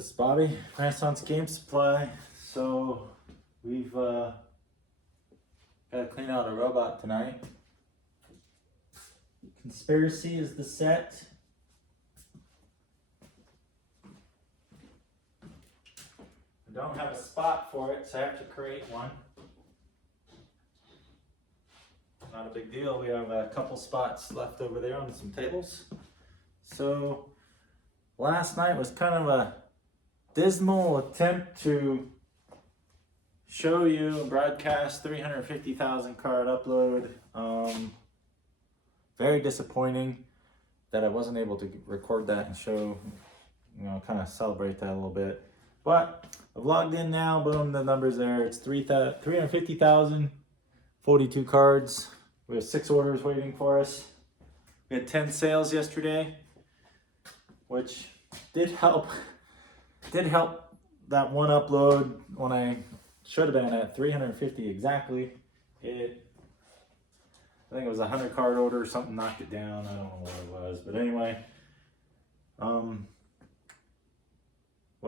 This is Bobby, Renaissance Game Supply. So we've got to clean out a robot tonight. Conspiracy is the set. I don't have a spot for it, so I have to create one. Not a big deal. We have a couple spots left over there on some tables. So last night was kind of a dismal attempt to show you a broadcast 350,000 card upload. Very disappointing that I wasn't able to record that and show, kind of celebrate that a little bit. But I've logged in now, boom, the number's there. It's 350,000, 42 cards. We have 6 orders waiting for us. We had 10 sales yesterday, which did help that one upload when I should have been at 350 exactly. I think it was a 100 card order, something knocked it down. I don't know what it was, but anyway, what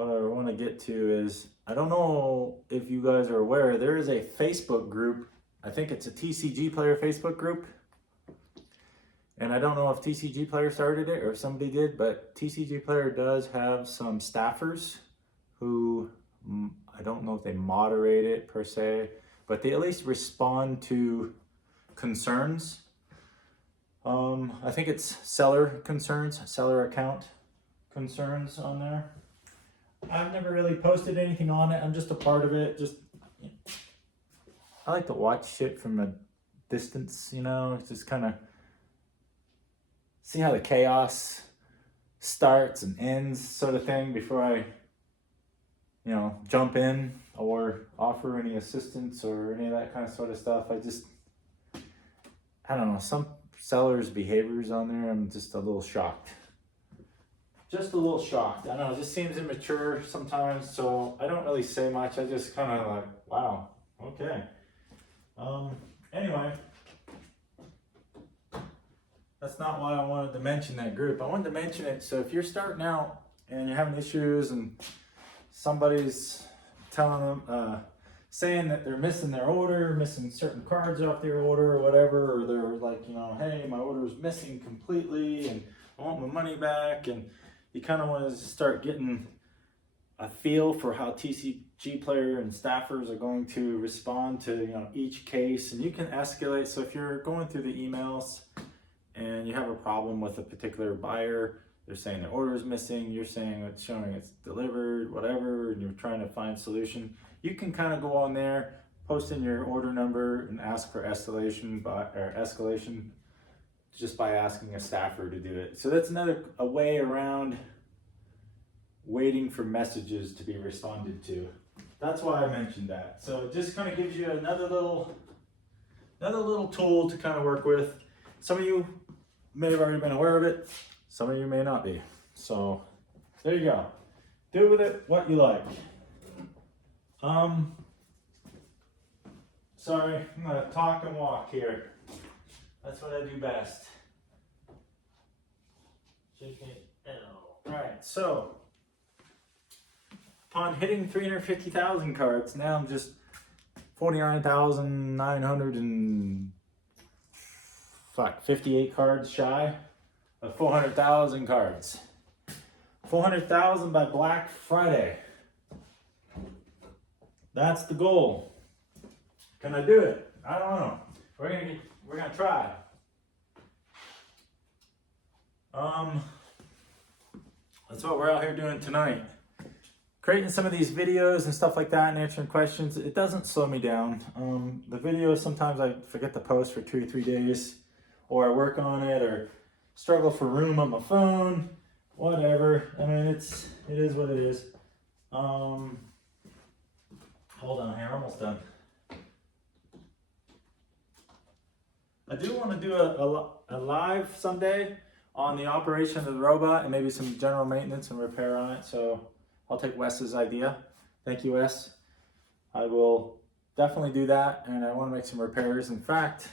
I want to get to is, I don't know if you guys are aware, there is a Facebook group. I think it's a TCG Player Facebook group. And I don't know if TCG Player started it or if somebody did, but TCG Player does have some staffers who, I don't know if they moderate it per se, but they at least respond to concerns. I think it's seller concerns, seller account concerns on there. I've never really posted anything on it. I'm just a part of it. I like to watch shit from a distance, just kind of see how the chaos starts and ends, sort of thing, before I, jump in or offer any assistance or any of that kind of sort of stuff. I don't know, some sellers' behaviors on there, I'm just a little shocked. Just a little shocked. I don't know, it just seems immature sometimes, so I don't really say much. I just kind of like, wow, okay. Anyway, that's not why I wanted to mention that group. I wanted to mention it so if you're starting out and you're having issues and somebody's telling them, saying that they're missing their order, missing certain cards off their order or whatever, or they're like, hey, my order is missing completely and I want my money back, and you kind of want to start getting a feel for how TCG Player and staffers are going to respond to each case, and you can escalate. So if you're going through the emails and you have a problem with a particular buyer, they're saying their order is missing, you're saying it's showing it's delivered, whatever, and you're trying to find a solution, you can kind of go on there, post in your order number, and ask for escalation just by asking a staffer to do it. So that's a way around waiting for messages to be responded to. That's why I mentioned that. So it just kind of gives you another little tool to kind of work with. Some of you may have already been aware of it. Some of you may not be. So there you go. Do with it what you like. Sorry, I'm gonna talk and walk here. That's what I do best. Alright, so upon hitting 350,000 cards, now I'm just 49,958 cards shy of 400,000 cards. 400,000 by Black Friday. That's the goal. Can I do it? I don't know. We're gonna try. That's what we're out here doing tonight. Creating some of these videos and stuff like that and answering questions. It doesn't slow me down. The videos, sometimes I forget to post for 2 or 3 days, or I work on it, or struggle for room on my phone, whatever. I mean, it is what it is. Hold on here, almost done. I do want to do a live someday on the operation of the robot and maybe some general maintenance and repair on it. So I'll take Wes's idea. Thank you, Wes. I will definitely do that, and I want to make some repairs. In fact,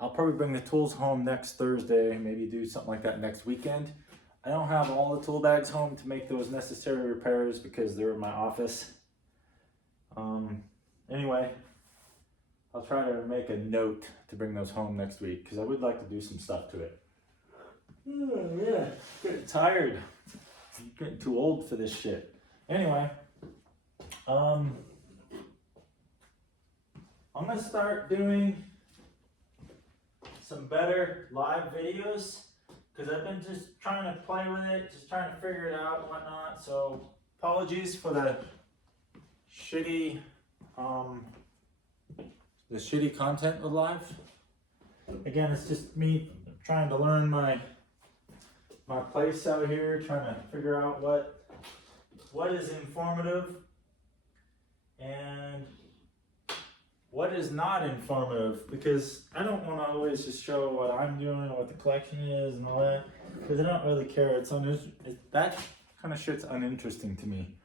I'll probably bring the tools home next Thursday, maybe do something like that next weekend. I don't have all the tool bags home to make those necessary repairs because they're in my office. Anyway, I'll try to make a note to bring those home next week because I would like to do some stuff to it. Oh, yeah, getting tired. I'm getting too old for this shit. Anyway, I'm gonna start doing some better live videos because I've been just trying to play with it, just trying to figure it out and whatnot. So apologies for the shitty content with live. Again, it's just me trying to learn my place out here, trying to figure out what is informative and what is not informative, because I don't want to always just show what I'm doing or what the collection is and all that, because I don't really care. That kind of shit's uninteresting to me.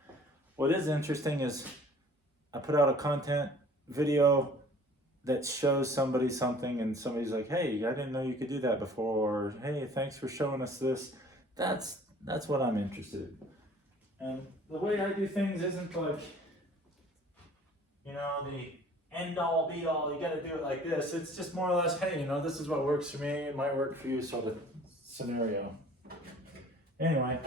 What is interesting is I put out a content video that shows somebody something and somebody's like, hey, I didn't know you could do that before, or hey, thanks for showing us this. That's what I'm interested in. And the way I do things isn't like, you know, the end all be all, you gotta do it like this. It's just more or less, hey, you know, this is what works for me, it might work for you, sort of scenario. Anyway,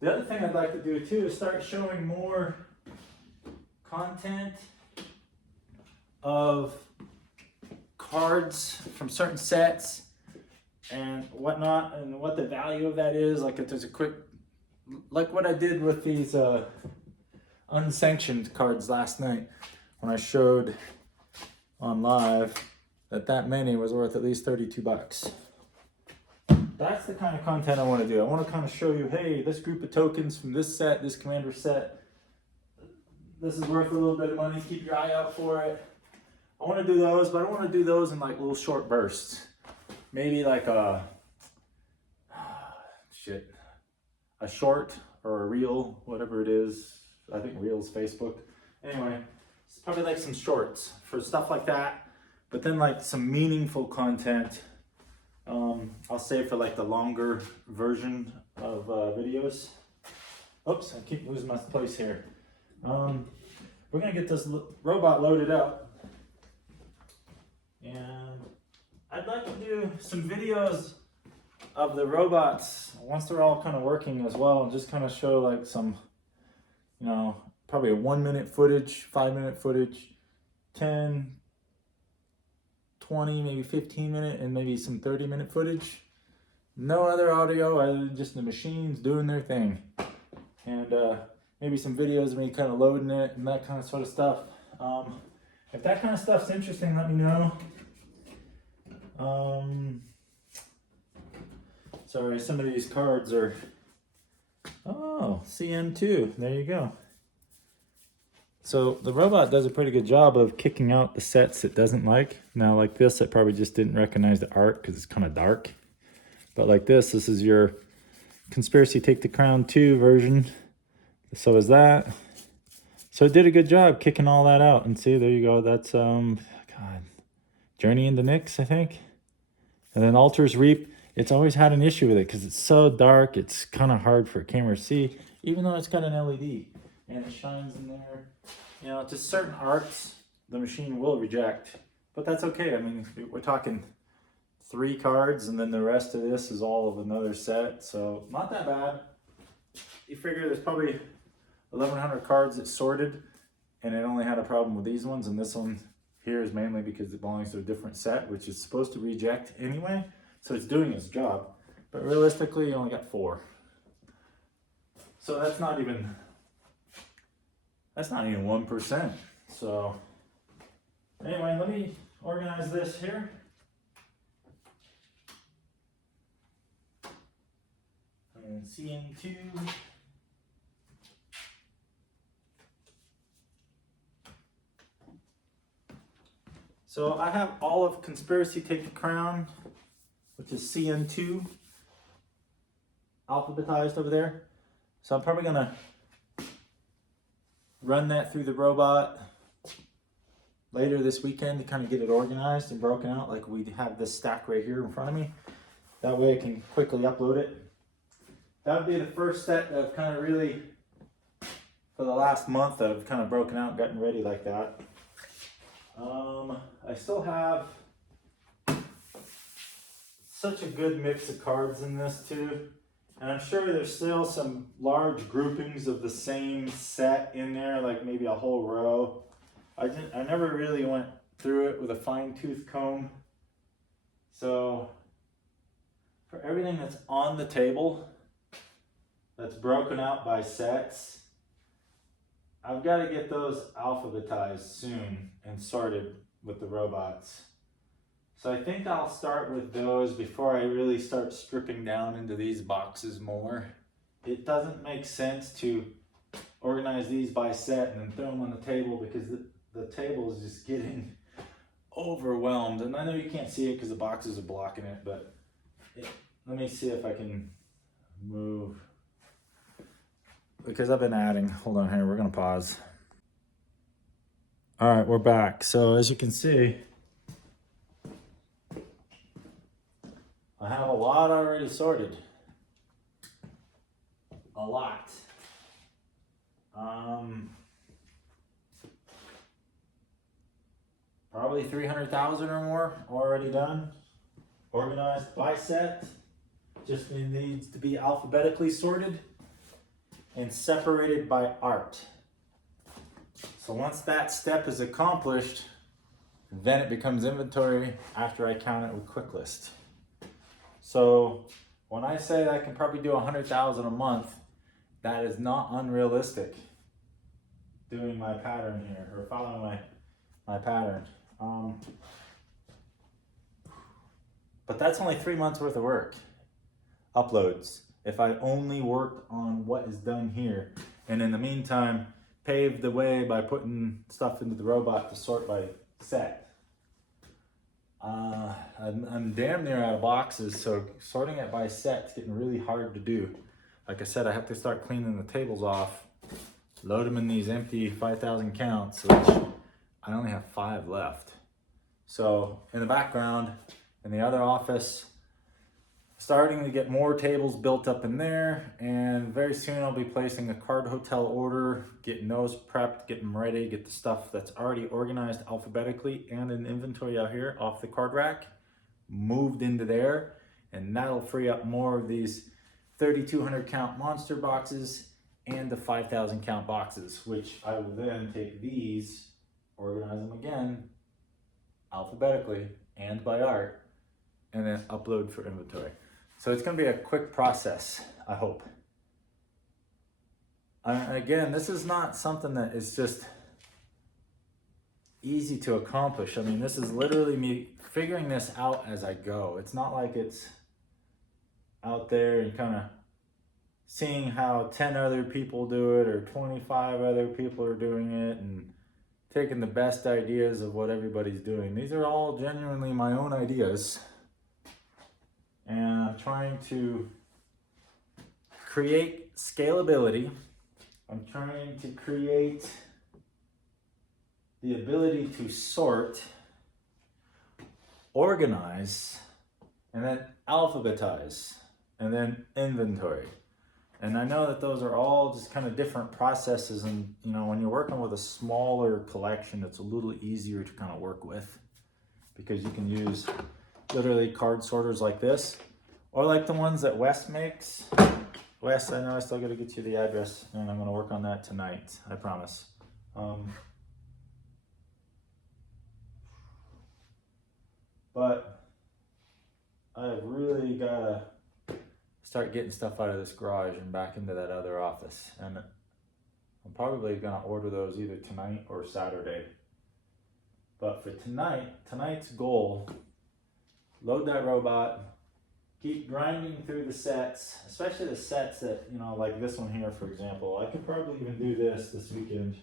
the other thing I'd like to do too is start showing more content of cards from certain sets and whatnot, and what the value of that is. Like if there's a quick, like what I did with these unsanctioned cards last night when I showed on live that many was worth at least 32 bucks. That's the kind of content I want to do. I want to kind of show you, hey, this group of tokens from this set, this commander set, this is worth a little bit of money, keep your eye out for it. I want to do those, but I don't want to do those in like little short bursts. Maybe like a short or a reel, whatever it is. I think reel's Facebook. Anyway, it's probably like some shorts for stuff like that. But then like some meaningful content, I'll save for like the longer version of videos. Oops, I keep losing my place here. We're gonna get this robot loaded up. And I'd like to do some videos of the robots once they're all kind of working as well, and just kind of show like some, you know, probably a 1 minute footage, 5 minute footage, 10, 20, maybe 15 minute, and maybe some 30-minute footage. No other audio other than just the machines doing their thing. And maybe some videos of me kind of loading it and that kind of sort of stuff. If that kind of stuff's interesting, let me know. Sorry, some of these cards are, oh, CM2, there you go. So the robot does a pretty good job of kicking out the sets it doesn't like. Now like this, it probably just didn't recognize the art because it's kind of dark. But like this is your Conspiracy Take the Crown 2 version. So is that. So it did a good job kicking all that out. And see, there you go. That's, God, Journey into Nyx, I think. And then Altar's Reap. It's always had an issue with it because it's so dark. It's kind of hard for a camera to see, even though it's got an LED. And it shines in there. You know, just certain arts the machine will reject. But that's okay. I mean, we're talking 3 cards, and then the rest of this is all of another set. So not that bad. You figure there's probably 1,100 cards that's sorted, and it only had a problem with these ones, and this one here is mainly because it belongs to a different set, which is supposed to reject anyway. So it's doing its job. But realistically, you only got 4. So that's not even 1%. So anyway, let me organize this here. And CM2. So I have all of Conspiracy Take the Crown, which is CN2, alphabetized over there. So I'm probably gonna run that through the robot later this weekend to kind of get it organized and broken out. Like we have this stack right here in front of me. That way I can quickly upload it. That would be the first set of kind of really, for the last month, I've kind of broken out and gotten ready like that. I still have such a good mix of cards in this too. And I'm sure there's still some large groupings of the same set in there, like maybe a whole row. I never really went through it with a fine-tooth comb. So for everything that's on the table, that's broken out by sets, I've got to get those alphabetized soon and sorted with the robots. So I think I'll start with those before I really start stripping down into these boxes more. It doesn't make sense to organize these by set and then throw them on the table, because the table is just getting overwhelmed. And I know you can't see it because the boxes are blocking it, but let me see if I can move, because I've been adding. Hold on here, we're gonna pause. All right, we're back. So as you can see, I have a lot already sorted. A lot. Probably 300,000 or more already done. Organized by set. Just needs to be alphabetically sorted and separated by art. So once that step is accomplished, then it becomes inventory after I count it with quick list. So when I say I can probably do 100,000 a month, that is not unrealistic. Doing my pattern here, or following my pattern. But that's only 3 months worth of work. Uploads. If I only worked on what is done here, and in the meantime, paved the way by putting stuff into the robot to sort by set. I'm damn near out of boxes, so sorting it by set's getting really hard to do. Like I said, I have to start cleaning the tables off, load them in these empty 5,000 counts, which I only have 5 left. So in the background, in the other office, starting to get more tables built up in there, and very soon I'll be placing a card hotel order, getting those prepped, getting them ready, get the stuff that's already organized alphabetically and in inventory out here off the card rack, moved into there, and that'll free up more of these 3,200 count monster boxes and the 5,000 count boxes, which I will then take these, organize them again alphabetically and by art, and then upload for inventory. So it's going to be a quick process, I hope. Again, this is not something that is just easy to accomplish. I mean, this is literally me figuring this out as I go. It's not like it's out there and kind of seeing how 10 other people do it or 25 other people are doing it and taking the best ideas of what everybody's doing. These are all genuinely my own ideas. And I'm trying to create scalability. I'm trying to create the ability to sort, organize, and then alphabetize, and then inventory. And I know that those are all just kind of different processes, and you know, when you're working with a smaller collection, it's a little easier to kind of work with, because you can use literally card sorters like this, or like the ones that Wes makes. Wes, I know I still got to get you the address, and I'm going to work on that tonight, I promise. But I've really got to start getting stuff out of this garage and back into that other office. And I'm probably going to order those either tonight or Saturday. But for tonight's goal, load that robot, keep grinding through the sets, especially the sets that, you know, like this one here, for example. I could probably even do this weekend.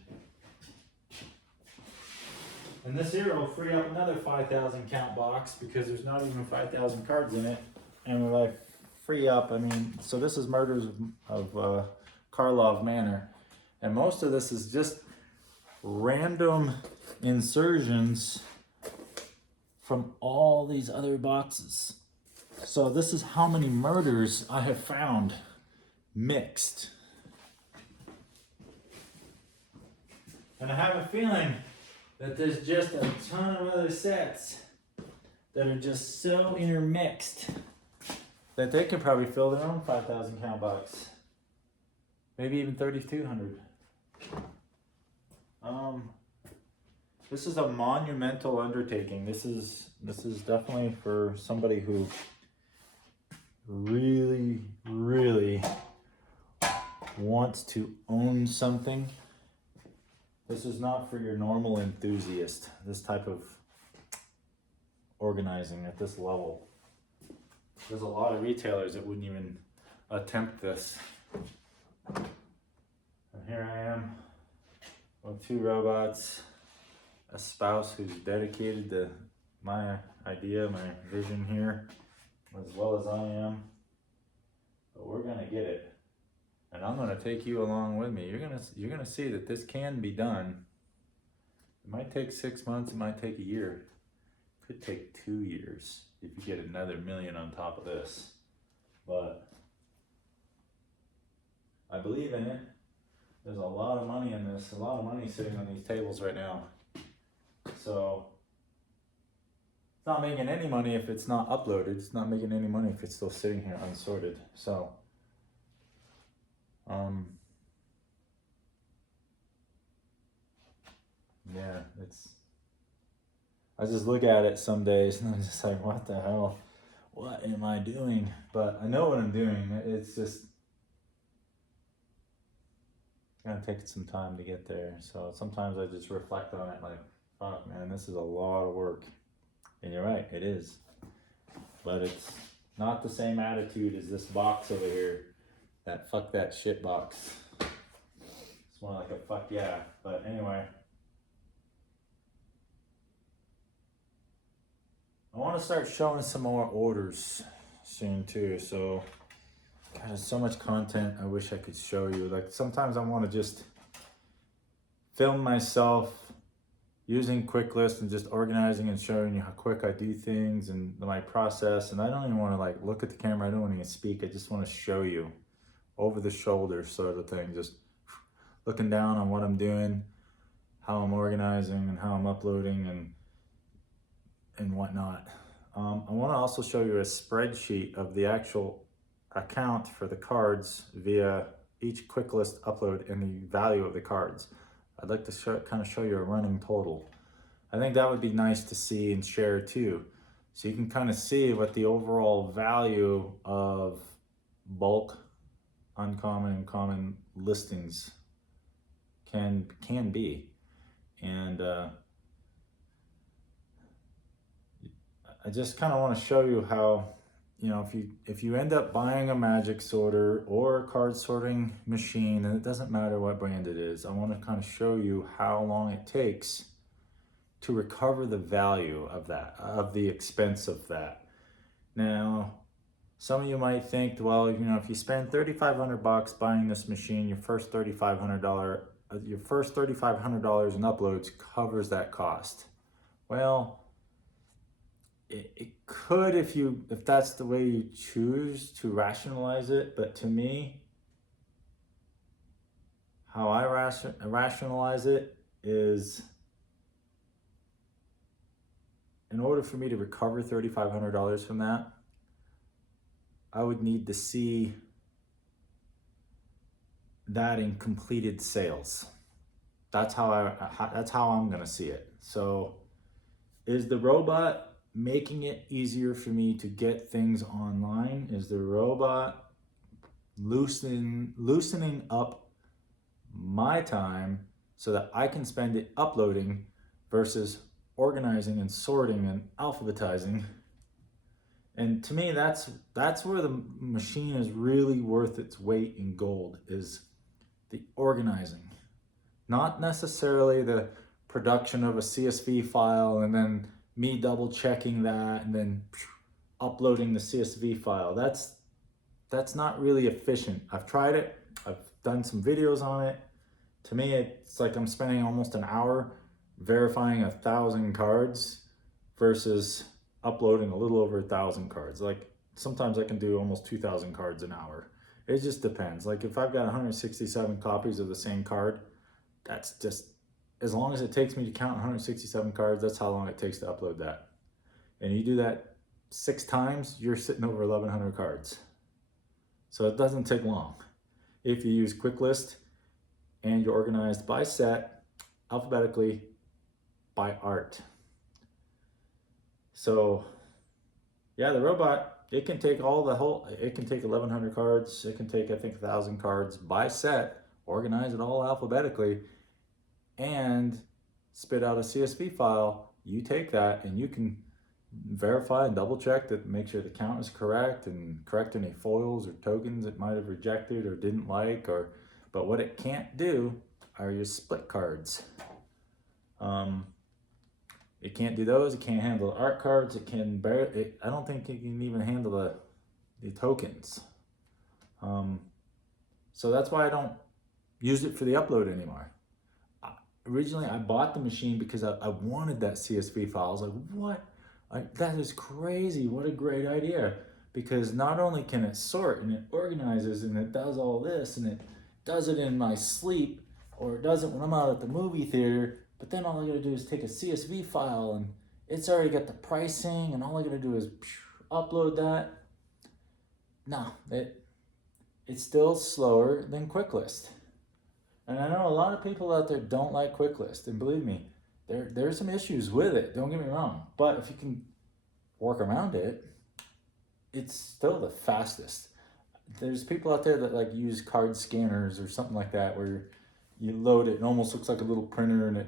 And this here will free up another 5,000 count box, because there's not even 5,000 cards in it. And we're like, free up, I mean, so this is Murders of Karlov Manor. And most of this is just random insertions from all these other boxes. So this is how many murders I have found mixed. And I have a feeling that there's just a ton of other sets that are just so intermixed that they could probably fill their own 5,000 count box. Maybe even 3,200. This is a monumental undertaking. This is definitely for somebody who really, really wants to own something. This is not for your normal enthusiast, this type of organizing at this level. There's a lot of retailers that wouldn't even attempt this. And here I am with 2 robots, a spouse who's dedicated to my idea, my vision here, as well as I am. But we're gonna get it. And I'm gonna take you along with me. You're gonna see that this can be done. It might take 6 months, it might take a year. It could take 2 years if you get another million on top of this. But I believe in it. There's a lot of money in this, a lot of money sitting on these tables right now. So it's not making any money if it's not uploaded. It's not making any money if it's still sitting here unsorted. So yeah, I just look at it some days and I'm just like, what the hell? What am I doing? But I know what I'm doing. It's just gonna take some time to get there. So sometimes I just reflect on it like, fuck man, this is a lot of work. And you're right, it is. But it's not the same attitude as this box over here. That fuck that shit box. It's more like a fuck yeah. But anyway, I want to start showing some more orders soon too. So, God, there's so much content I wish I could show you. Like sometimes I want to just film myself using Quick List and just organizing and showing you how quick I do things and my process. And I don't even want to like look at the camera. I don't want to even speak. I just want to show you over the shoulder sort of thing. Just looking down on what I'm doing, how I'm organizing and how I'm uploading and whatnot. I want to also show you a spreadsheet of the actual account for the cards via each Quick List upload and the value of the cards. I'd like to kind of show you a running total. I think that would be nice to see and share too. So you can kind of see what the overall value of bulk, uncommon, and common listings can be. And I just kind of want to show you how, you know, if you end up buying a magic sorter or a card sorting machine, and it doesn't matter what brand it is, I want to kind of show you how long it takes to recover the value of that, of the expense of that. Now, some of you might think, well, you know, if you spend $3,500 buying this machine, your first $3,500 in uploads covers that cost. Well, it could if that's the way you choose to rationalize it, but to me, how I rationalize it is, in order for me to recover $3,500 from that, I would need to see that in completed sales. That's how I'm gonna see it. So, is the robot making it easier for me to get things online? Is the robot loosening up my time so that I can spend it uploading versus organizing and sorting and alphabetizing? And to me, that's where the machine is really worth its weight in gold, is the organizing. Not necessarily the production of a CSV file and then me double checking that and then uploading the CSV file. That's not really efficient. I've tried it. I've done some videos on it. To me, it's like I'm spending almost an hour verifying 1,000 cards versus uploading a little over 1,000 cards. Like, sometimes I can do almost 2,000 cards an hour. It just depends. Like if I've got 167 copies of the same card, that's just, as long as it takes me to count 167 cards, that's how long it takes to upload that. And you do that 6 times, you're sitting over 1,100 cards. So it doesn't take long. If you use Quick List and you're organized by set, alphabetically, by art. So yeah, the robot, it can take it can take 1,100 cards, it can take, I think, 1,000 cards by set, organize it all alphabetically, and spit out a CSV file. You take that and you can verify and double check that, make sure the count is correct and correct any foils or tokens it might have rejected or didn't like, but what it can't do are your split cards. It can't do those. It can't handle the art cards. It can I don't think it can even handle the tokens. So that's why I don't use it for the upload anymore. Originally, I bought the machine because I wanted that CSV file. I was like, what? That is crazy. What a great idea. Because not only can it sort and it organizes and it does all this and it does it in my sleep, or it does it when I'm out at the movie theater, but then all I gotta do is take a CSV file and it's already got the pricing and all I gotta do is upload that. No, it's still slower than Quick List. And I know a lot of people out there don't like Quick List, and believe me, there's some issues with it, don't get me wrong. But if you can work around it, it's still the fastest. There's people out there that like use card scanners or something like that, where you load it and almost looks like a little printer and it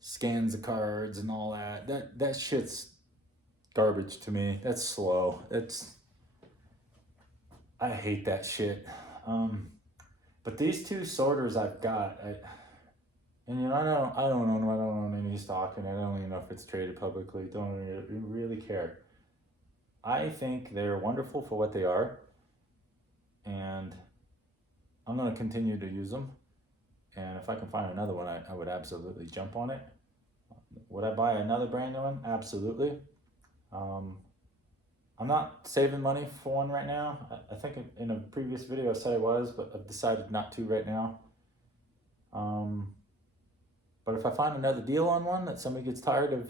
scans the cards and all that. That shit's garbage to me. That's slow. I hate that shit. But these 2 sorters I've got, and you know, I don't own any stock in it. I don't even know if it's traded publicly. Don't really care. I think they're wonderful for what they are, and I'm going to continue to use them. And if I can find another one, I would absolutely jump on it. Would I buy another brand new one? Absolutely. I'm not saving money for one right now. I think in a previous video I said I was, but I've decided not to right now. But if I find another deal on one that somebody gets tired of,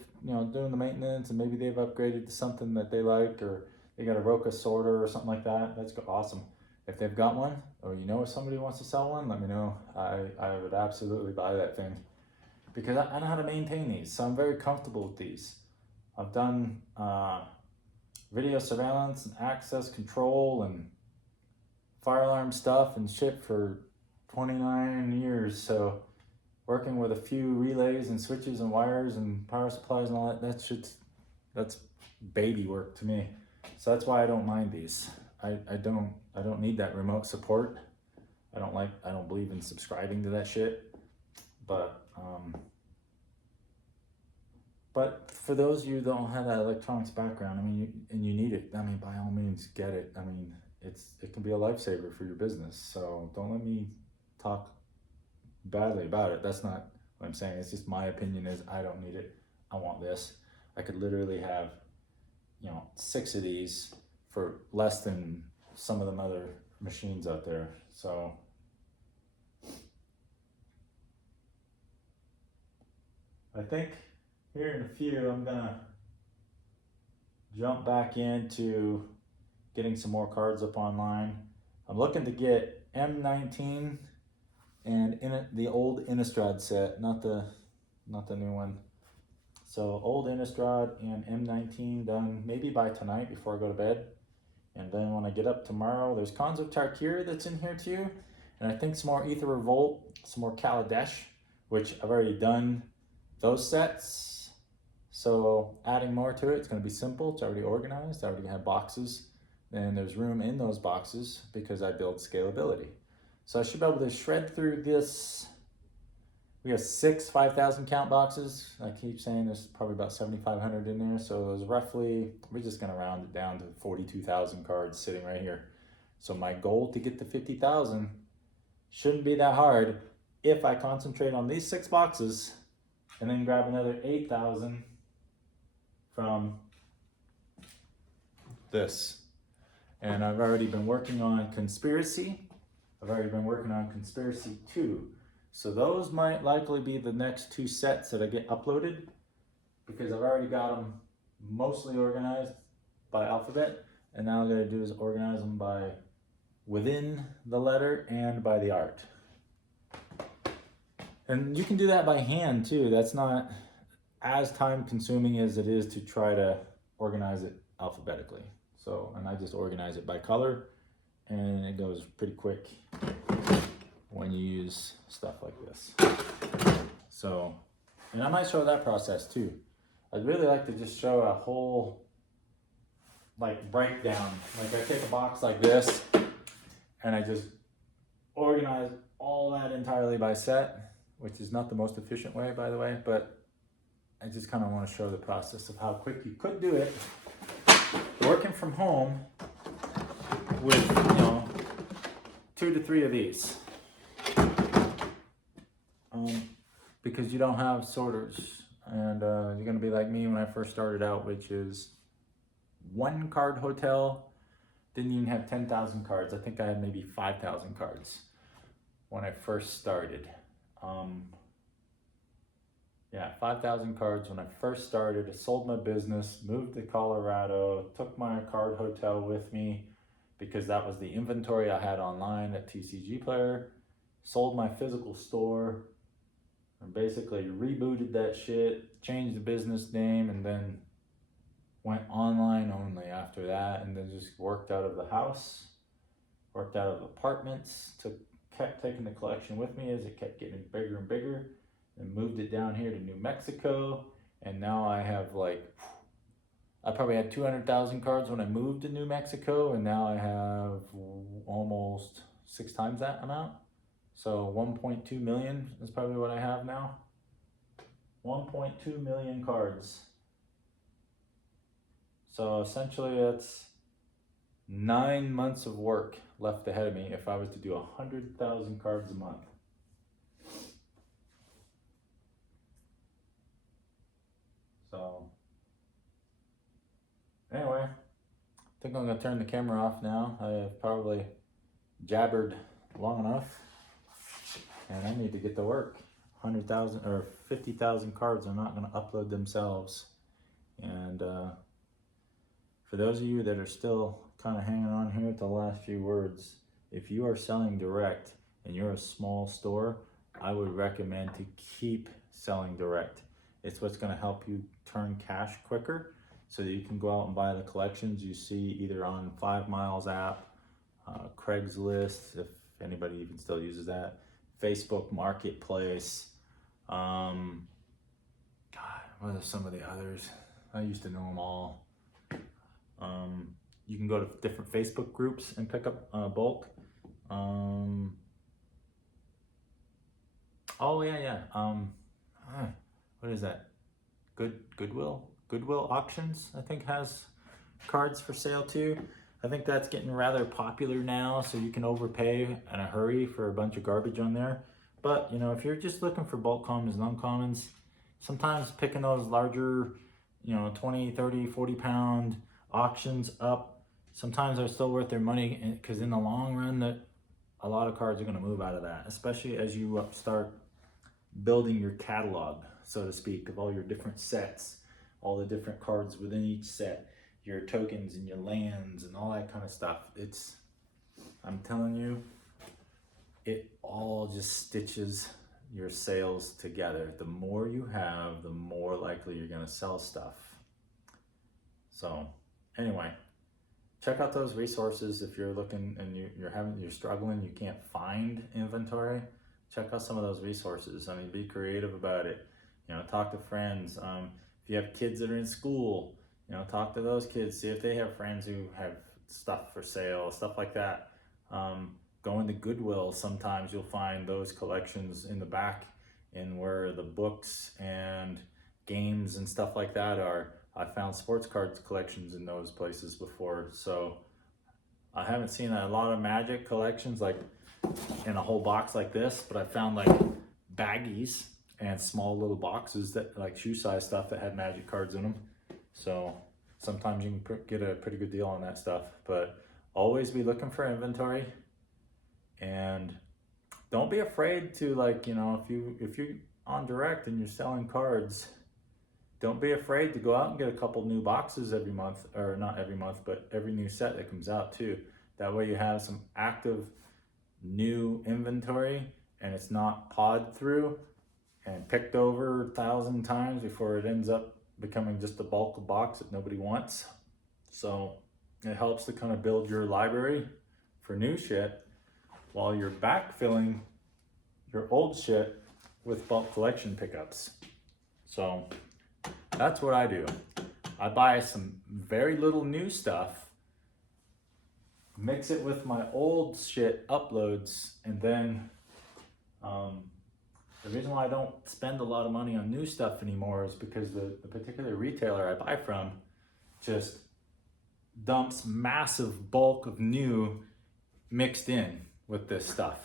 doing the maintenance, and maybe they've upgraded to something that they like, or they got a Roca sorter or something like that, that's awesome. If they've got one, or if somebody wants to sell one, let me know. I would absolutely buy that thing, because I know how to maintain these, so I'm very comfortable with these. I've done video surveillance and access control and fire alarm stuff and shit for 29 years, so working with a few relays and switches and wires and power supplies and all that, that's baby work to me. So that's why I don't mind these. I don't need that remote support. I don't believe in subscribing to that shit. But for those of you that don't have that electronics background, and you need it, by all means get it. It can be a lifesaver for your business. So don't let me talk badly about it. That's not what I'm saying. It's just my opinion is I don't need it. I want this. I could literally have 6 of these for less than some of them other machines out there. So I think here in a few I'm gonna jump back into getting some more cards up online. I'm looking to get M19 and the old Innistrad set, not the new one. So old Innistrad and M19 done maybe by tonight before I go to bed. And then when I get up tomorrow, there's Khans of Tarkir that's in here too. And I think some more Aether Revolt, some more Kaladesh, which I've already done those sets. So adding more to it, it's gonna be simple. It's already organized. I already have boxes. And there's room in those boxes because I build scalability. So I should be able to shred through this. We have 6 5,000 count boxes. I keep saying there's probably about 7,500 in there. So there's roughly, we're just gonna round it down to 42,000 cards sitting right here. So my goal to get to 50,000 shouldn't be that hard if I concentrate on these 6 boxes and then grab another 8,000 from this. And I've already been working on Conspiracy. I've already been working on Conspiracy 2. So those might likely be the next 2 sets that I get uploaded, because I've already got them mostly organized by alphabet, and now I'm going to do is organize them by within the letter and by the art. And you can do that by hand too. That's not as time consuming as it is to try to organize it alphabetically. So, and I just organize it by color, and it goes pretty quick when you use stuff like this. So, and I might show that process too. I'd really like to just show a whole like breakdown. Like I take a box like this and I just organize all that entirely by set, which is not the most efficient way, by the way, but I just kind of want to show the process of how quick you could do it working from home with, you know, 2 to 3 of these. Because you don't have sorters, and you're gonna be like me when I first started out, which is 1 card hotel, didn't even have 10,000 cards. I think I had maybe 5,000 cards when I first started. Yeah, 5,000 cards when I first started. I sold my business, moved to Colorado, took my card hotel with me because that was the inventory I had online at TCGPLAYER, sold my physical store, and basically rebooted that shit, changed the business name, and then went online only after that, and then just worked out of the house, worked out of apartments, kept taking the collection with me as it kept getting bigger and bigger, and moved it down here to New Mexico, and now I have like, I probably had 200,000 cards when I moved to New Mexico, and now I have almost 6 times that amount. So 1.2 million is probably what I have now. 1.2 million cards. So essentially that's 9 months of work left ahead of me if I was to do 100,000 cards a month. So anyway, I think I'm gonna turn the camera off now. I have probably jabbered long enough, and I need to get to work. 100,000 or 50,000 cards are not gonna upload themselves. And for those of you that are still kind of hanging on here at the last few words, if you are selling direct and you're a small store, I would recommend to keep selling direct. It's what's going to help you turn cash quicker so that you can go out and buy the collections you see either on 5 Miles app, Craigslist, if anybody even still uses that, Facebook Marketplace. God, what are some of the others? I used to know them all. You can go to different Facebook groups and pick up bulk. Oh yeah. What is that? Goodwill Auctions, I think, has cards for sale too. I think that's getting rather popular now, so you can overpay in a hurry for a bunch of garbage on there. But you know, if you're just looking for bulk commons and uncommons, sometimes picking those larger, you know, 20, 30, 40 pound auctions up, sometimes they're still worth their money, because in the long run, that a lot of cards are going to move out of that, especially as you start building your catalog, so to speak, of all your different sets, all the different cards within each set, your tokens and your lands and all that kind of stuff. I'm telling you, it all just stitches your sales together. The more you have, the more likely you're going to sell stuff. So anyway, check out those resources if you're looking and you're struggling, you can't find inventory. Check out some of those resources. I mean, be creative about it. You know, talk to friends. If you have kids that are in school, you know, talk to those kids. See if they have friends who have stuff for sale, stuff like that. Go into Goodwill. Sometimes you'll find those collections in the back, in where the books and games and stuff like that are. I found sports cards collections in those places before. So I haven't seen a lot of Magic collections like in a whole box like this, but I found like baggies and small little boxes that like shoe size stuff that had Magic cards in them. So sometimes you can get a pretty good deal on that stuff. But always be looking for inventory, and don't be afraid to, like, you know, if you're on direct and you're selling cards, don't be afraid to go out and get a couple new boxes every month, or not every month, but every new set that comes out too. That way you have some active new inventory, and it's not pawed through and picked over 1,000 times before it ends up becoming just a bulk box that nobody wants. So it helps to kind of build your library for new shit while you're backfilling your old shit with bulk collection pickups. So that's what I do. I buy some very little new stuff, mix it with my old shit uploads, and then the reason why I don't spend a lot of money on new stuff anymore is because the particular retailer I buy from just dumps massive bulk of new mixed in with this stuff.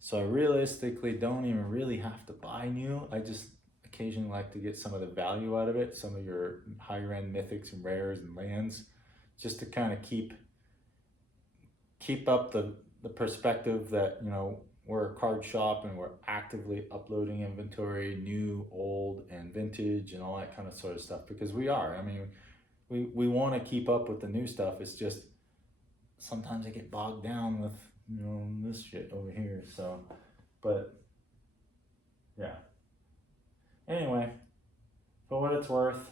So I realistically don't even really have to buy new. I just occasionally like to get some of the value out of it, some of your higher end mythics and rares and lands, just to kind of keep up the perspective that, you know, we're a card shop and we're actively uploading inventory, new, old, and vintage and all that kind of sort of stuff, because we are. I mean, we want to keep up with the new stuff. It's just sometimes I get bogged down with, you know, this shit over here. So, but yeah. Anyway, for what it's worth,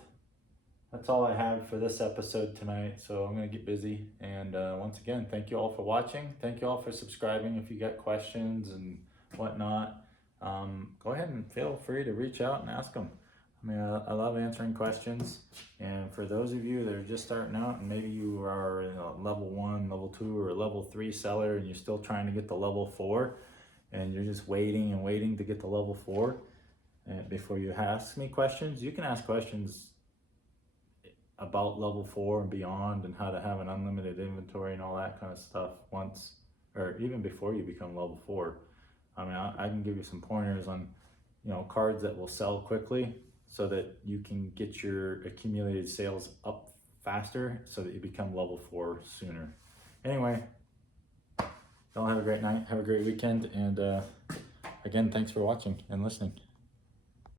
that's all I have for this episode tonight. So I'm going to get busy. And once again, thank you all for watching. Thank you all for subscribing. If you got questions and whatnot, go ahead and feel free to reach out and ask them. I mean, I love answering questions. And for those of you that are just starting out, and maybe you are a level 1, level 2, or level 3 seller, and you're still trying to get the level 4, and you're just waiting and waiting to get the level 4, and before you ask me questions, you can ask questions about level 4 and beyond, and how to have an unlimited inventory and all that kind of stuff once, or even before you become level 4. I mean, I can give you some pointers on, you know, cards that will sell quickly so that you can get your accumulated sales up faster so that you become level 4 sooner. Anyway, y'all have a great night, have a great weekend, and again, thanks for watching and listening.